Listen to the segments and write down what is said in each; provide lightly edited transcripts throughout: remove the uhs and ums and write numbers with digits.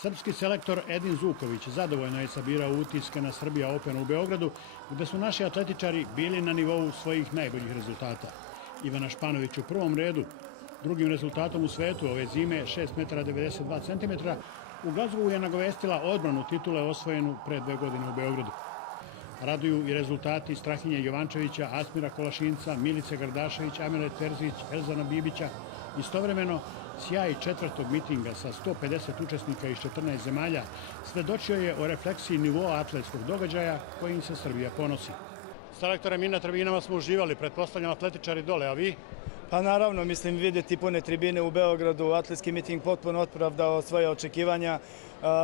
Srpski selektor Edin Zuković zadovoljno je sabirao utiske na Srbija Openu u Beogradu, gde su naši atletičari bili na nivou svojih najboljih rezultata. Ivana Španović u prvom redu, drugim rezultatom u svetu ove zime 6,92 m, u Glazgovu je nagovestila odbranu titule osvojenu pre 2 godine u Beogradu. Raduju i rezultati Strahinje Jovančevića, Asmira Kolašinca, Milice Gardašević, Amele Terzić, Elzana Bibića. Istovremeno, sjaj četvrtog mitinga sa 150 učesnika iz 14 zemalja svedočio je o refleksiji nivoa atletskog događaja kojim se Srbija ponosi. Selektore, mi na tribinama smo uživali, pretpostavljam atletičari dole, a vi? Pa naravno, mislim, vidjeti pune tribine u Beogradu, atletski miting potpuno opravdao svoje očekivanja,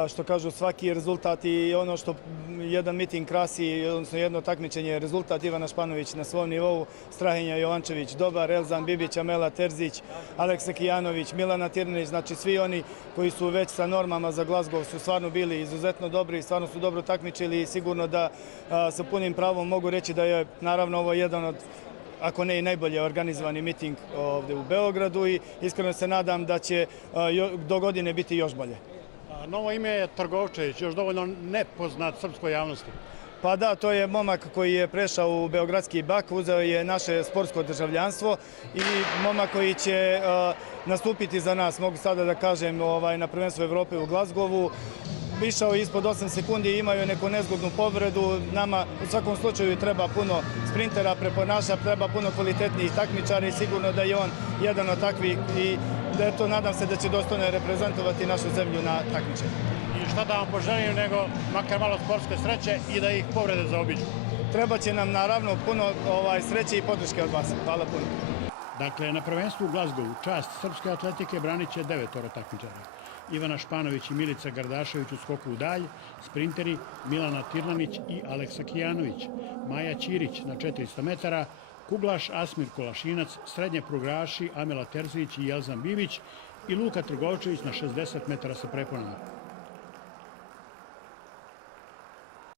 što kažu svaki rezultat i ono što jedan miting krasi, odnosno jedno takmičenje je rezultat. Ivana Španović na svom nivou, Strahinja Jovančević dobar, Elzan Bibić, Amela Terzić, Aleksa Kijanović, Milana Tirnanić, znači svi oni koji su već sa normama za Glazgov su stvarno bili izuzetno dobri, stvarno su dobro takmičili i sigurno da sa punim pravom mogu reći da je naravno ovo jedan od, ako ne i najbolje organizovani miting ovde u Beogradu i iskreno se nadam da će do godine biti još bolje. Novo ime je Trgovčević, još dovoljno nepoznat srpskoj javnosti. Pa da, to je momak koji je prešao u beogradski BAK, uzeo je naše sportsko državljanstvo i momak koji će nastupiti za nas, mogu sada da kažem, na prvenstvu Evrope u Glazgovu. Išao je ispod 8 sekundi, imao je neku nezgodnu povredu. Nama u svakom slučaju treba puno sprintera preko naša, treba puno kvalitetnijih takmičara i sigurno da je on jedan od takvih i da je to, nadam se da će dostojno reprezentovati našu zemlju na takmičenju. I šta da vam poželim nego makar malo sportske sreće i da ih povrede zaobiđu. Treba će nam naravno puno sreće i podrške od vas. Hvala puno. Dakle, na prvenstvu u Glazgovu čast srpske atletike branit će 9 takmičara. Ivana Španović i Milica Gardašević u skoku u dalj, sprinteri Milana Tirnanić i Aleksa Kijanović, Maja Ćirić na 400 metara, kuglaš Asmir Kolašinac, srednje prugaši Amela Terzić i Elzan Bibić i Luka Trgovčević na 60 metara sa preponama.